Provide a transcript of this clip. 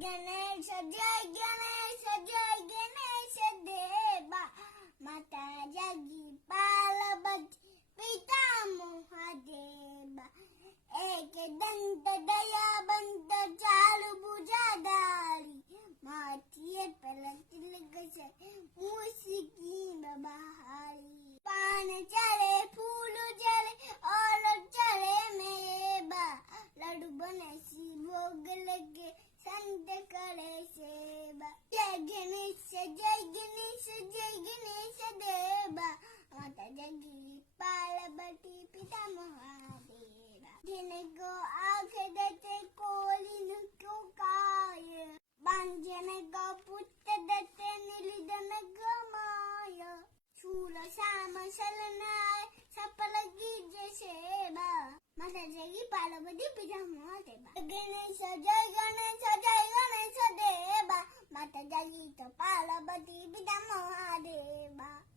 गणेश जय गणेश देवा माता जगी पार्वती पिता महादेवा एक दंत दयावंत चारु भुजाधारी माथिए पर तिलक से मूसिकी बहारी पान चले फूल चले और चले मेवा लड्डू बने सी भोग लगे संत करे सेवा जय गणेश देवा माता जगी पार्वती पिता महादेवा जिनको आँख देते कोलिन को काय बांझन को पुत्र देते निलिदन गमाय शूल श्याम शलनाय सफल गिज सेवा माता जगी पार्वती पिता महादेवा गणेश जय गणेश देवा माता जगी तो पार्वती पिता